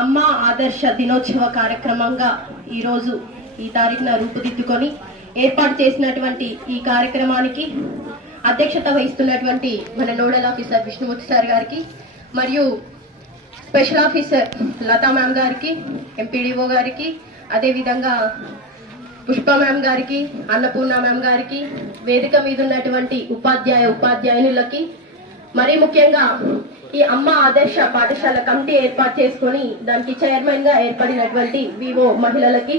అమ్మ ఆదర్శ దినోత్సవ కార్యక్రమంగా ఈరోజు ఈ తారీఖున రూపుదిద్దుకొని ఏర్పాటు చేసినటువంటి ఈ కార్యక్రమానికి అధ్యక్షత వహిస్తున్నటువంటి మన నోడల్ ఆఫీసర్ విష్ణుమూర్తి సార్ గారికి మరియు స్పెషల్ ఆఫీసర్ లతా మ్యామ్ గారికి ఎంపీడీఓ గారికి అదేవిధంగా పుష్ప మ్యామ్ గారికి అన్నపూర్ణ మ్యామ్ గారికి వేదిక మీద ఉన్నటువంటి ఉపాధ్యాయ ఉపాధ్యాయునులకి మరీ ముఖ్యంగా ఈ అమ్మ ఆదర్శ పాఠశాల కమిటీ ఏర్పాటు చేసుకొని దానికి చైర్మన్గా ఏర్పడినటువంటి వివో మహిళలకి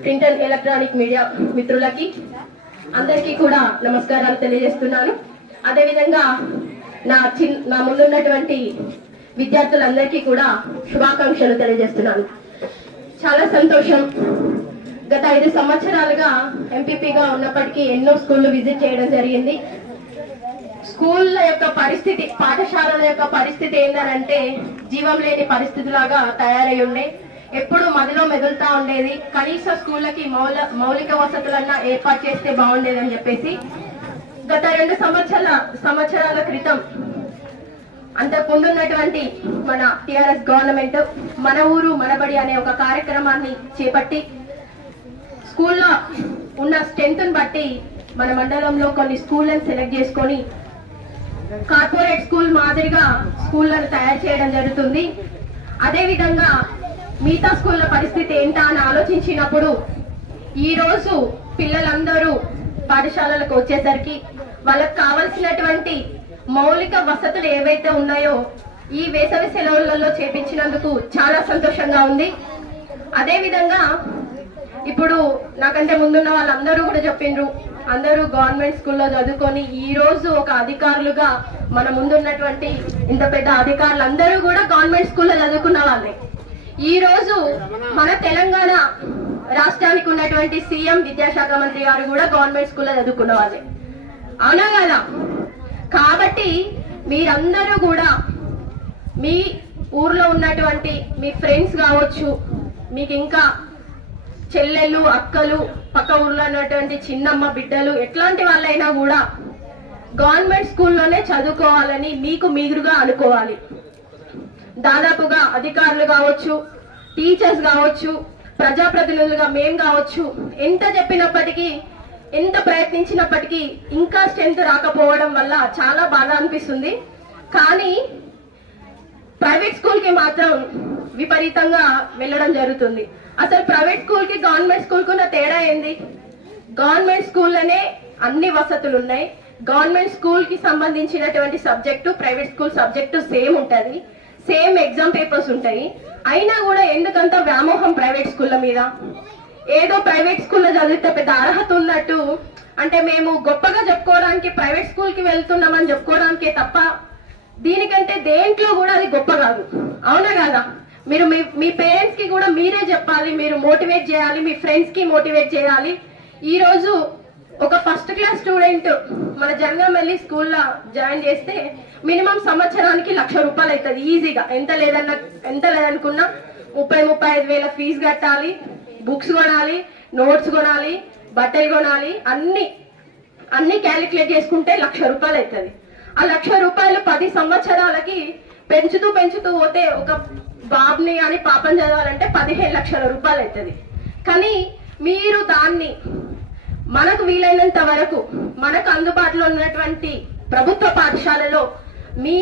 ప్రింట్ అండ్ ఎలక్ట్రానిక్ మీడియా మిత్రులకి అందరికీ కూడా నమస్కారాలు తెలియజేస్తున్నాను. అదేవిధంగా నా చిన్ నా ముందున్నటువంటి విద్యార్థులందరికీ కూడా శుభాకాంక్షలు తెలియజేస్తున్నాను. చాలా సంతోషం. గత ఐదు సంవత్సరాలుగా ఎంపీపీగా ఉన్నప్పటికీ ఎన్నో స్కూళ్ళు విజిట్ చేయడం జరిగింది. స్కూళ్ళ యొక్క పరిస్థితి పాఠశాలల యొక్క పరిస్థితి ఏంటంటే జీవం లేని పరిస్థితిలాగా తయారై ఉండే. ఎప్పుడు మదిలో మెదులుతా ఉండేది. కనీస స్కూళ్ళకి మౌల మౌలిక వసతులన్నా ఏర్పాటు చేస్తే బాగుండేది అని చెప్పేసి గత రెండు సంవత్సరాల సంవత్సరాల క్రితం అంతకు ముందున్నటువంటి మన టిఆర్ఎస్ గవర్నమెంట్ మన ఊరు మనబడి అనే ఒక కార్యక్రమాన్ని చేపట్టి స్కూల్లో ఉన్న స్ట్రెంత్ని బట్టి మన మండలంలో కొన్ని స్కూళ్ళని సెలెక్ట్ చేసుకొని కార్పొరేట్ స్కూల్ మాదిరిగా స్కూళ్ళను తయారు చేయడం జరుగుతుంది. అదేవిధంగా మిగతా స్కూళ్ళ పరిస్థితి ఏంటా అని ఆలోచించినప్పుడు ఈ రోజు పిల్లలందరూ పాఠశాలలకు వచ్చేసరికి వాళ్ళకు కావలసినటువంటి మౌలిక వసతులు ఏవైతే ఉన్నాయో ఈ వేసవి సెలవులలో చేపించినందుకు చాలా సంతోషంగా ఉంది. అదేవిధంగా ఇప్పుడు నాకంటే ముందున్న వాళ్ళందరూ కూడా చెప్పిండ్రు. అందరూ గవర్నమెంట్ స్కూల్లో చదువుకొని ఈ రోజు ఒక అధికారులుగా మన ముందున్నటువంటి ఇంత పెద్ద అధికారులు అందరూ కూడా గవర్నమెంట్ స్కూల్లో చదువుకున్న వాళ్ళే. ఈ రోజు మన తెలంగాణ రాష్ట్రానికి ఉన్నటువంటి సీఎం విద్యాశాఖ మంత్రి గారు కూడా గవర్నమెంట్ స్కూల్లో చదువుకున్న వాళ్ళే. అవునా కదా? కాబట్టి మీరందరూ కూడా మీ ఊర్లో ఉన్నటువంటి మీ ఫ్రెండ్స్ కావచ్చు మీకు ఇంకా చెల్లెళ్ళు అక్కలు పక్క ఊర్లో ఉన్నటువంటి చిన్నమ్మ బిడ్డలు ఎట్లాంటి వాళ్ళైనా కూడా గవర్నమెంట్ స్కూల్లోనే చదువుకోవాలని మీకు మీరుగా అనుకోవాలి. దాదాపుగా అధికారులు కావచ్చు టీచర్స్ కావచ్చు ప్రజాప్రతినిధులుగా మేం కావచ్చు ఎంత చెప్పినప్పటికీ ఎంత ప్రయత్నించినప్పటికీ ఇంకా స్ట్రెంత్ రాకపోవడం వల్ల చాలా బాధ అనిపిస్తుంది. కానీ ప్రైవేట్ స్కూల్కి మాత్రం విపరీతంగా వెళ్ళడం జరుగుతుంది. అసలు ప్రైవేట్ స్కూల్కి గవర్నమెంట్ స్కూల్కు ఉన్న తేడా ఏంది? గవర్నమెంట్ స్కూల్లోనే అన్ని వసతులు ఉన్నాయి. గవర్నమెంట్ స్కూల్కి సంబంధించినటువంటి subject private school subject same ఉంటుంది. సేమ్ ఎగ్జామ్ పేపర్స్ ఉంటాయి. అయినా కూడా ఎందుకంత వ్యామోహం ప్రైవేట్ స్కూళ్ళ మీద? ఏదో ప్రైవేట్ స్కూల్లో చదివితే పెద్ద అర్హత ఉన్నట్టు అంటే మేము గొప్పగా చెప్పుకోవడానికి ప్రైవేట్ స్కూల్కి వెళ్తున్నామని చెప్పుకోవడానికే తప్ప దీనికంటే దేంట్లో కూడా అది గొప్ప కాదు. అవునా కాదా? మీరు మీ మీ పేరెంట్స్కి కూడా మీరే చెప్పాలి మీరు మోటివేట్ చేయాలి మీ ఫ్రెండ్స్కి మోటివేట్ చేయాలి. ఈ రోజు ఒక ఫస్ట్ క్లాస్ స్టూడెంట్ మన జంగంవెల్లి స్కూల్లో జాయిన్ చేస్తే మినిమం సంవత్సరానికి లక్ష రూపాయలు అవుతుంది ఈజీగా. ఎంత లేదన్న ఎంత లేదనుకున్నా ముప్పై ముప్పై ఐదు వేల ఫీజు కట్టాలి బుక్స్ కొనాలి నోట్స్ కొనాలి బట్టలు కొనాలి అన్ని అన్ని క్యాలిక్యులేట్ చేసుకుంటే లక్ష రూపాయలు అవుతుంది. ఆ లక్ష రూపాయలు పది సంవత్సరాలకి పెంచుతూ పెంచుతూ పోతే ఒక బాబుని కానీ పాపని చదవాలంటే పదిహేను లక్షల రూపాయలు అవుతుంది. కానీ మీరు దాన్ని మనకు వీలైనంత వరకు మనకు అందుబాటులో ఉన్నటువంటి ప్రభుత్వ పాఠశాలలో మీ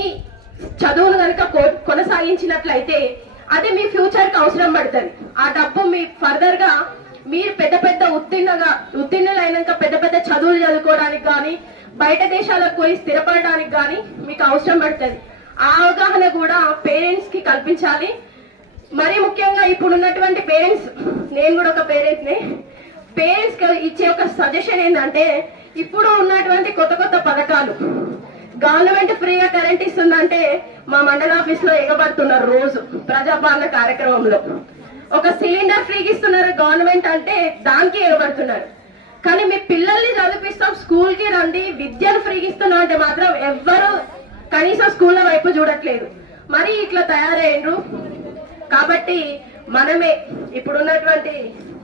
చదువును కనుక కొనసాగించినట్లయితే అది మీ ఫ్యూచర్కి అవసరం పడుతుంది. ఆ డబ్బు మీ ఫర్దర్గా మీరు పెద్ద పెద్ద ఉత్తీర్ణగా ఉత్తీర్ణులైనాక పెద్ద పెద్ద చదువులు చదువుకోవడానికి కానీ బయట దేశాలకు పోయి స్థిరపడడానికి కానీ మీకు అవసరం పడుతుంది. ఆ అవగాహన కూడా పేరెంట్స్కి కల్పించాలి. మరీ ముఖ్యంగా ఇప్పుడు ఉన్నటువంటి పేరెంట్స్ నేను కూడా ఒక పేరెంట్ని పేరెంట్స్కి పేరెంట్స్ ఇచ్చే ఒక సజెషన్ ఏంటంటే ఇప్పుడు ఉన్నటువంటి కొత్త కొత్త పథకాలు. గవర్నమెంట్ ఫ్రీగా కరెంట్ ఇస్తుందంటే మా మండల ఆఫీస్లో ఎగబడుతున్నారు రోజు ప్రజాపాలన కార్యక్రమంలో. ఒక సిలిండర్ ఫ్రీగా ఇస్తున్నారు గవర్నమెంట్ అంటే దానికి ఎగబడుతున్నారు. కానీ పిల్లల్ని చదివిస్తాం స్కూల్కి రండి విద్యను ఫ్రీగిస్తున్నాం అంటే మాత్రం ఎవ్వరు కనీసం స్కూళ్ళ వైపు చూడట్లేదు. మరి ఇట్లా తయారయ్యారు కాబట్టి మనమే ఇప్పుడున్నటువంటి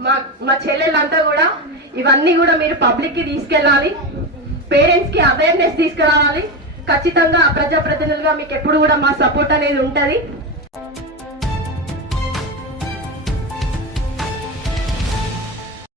మా మా చెల్లెళ్ళంతా కూడా ఇవన్నీ కూడా మీరు పబ్లిక్కి తీసుకెళ్ళాలి. పేరెంట్స్కి అవేర్నెస్ తీసుకురావాలి. ఖచ్చితంగా ప్రజాప్రతినిధులుగా మీకు ఎప్పుడు కూడా మా సపోర్ట్ అనేది ఉంటది.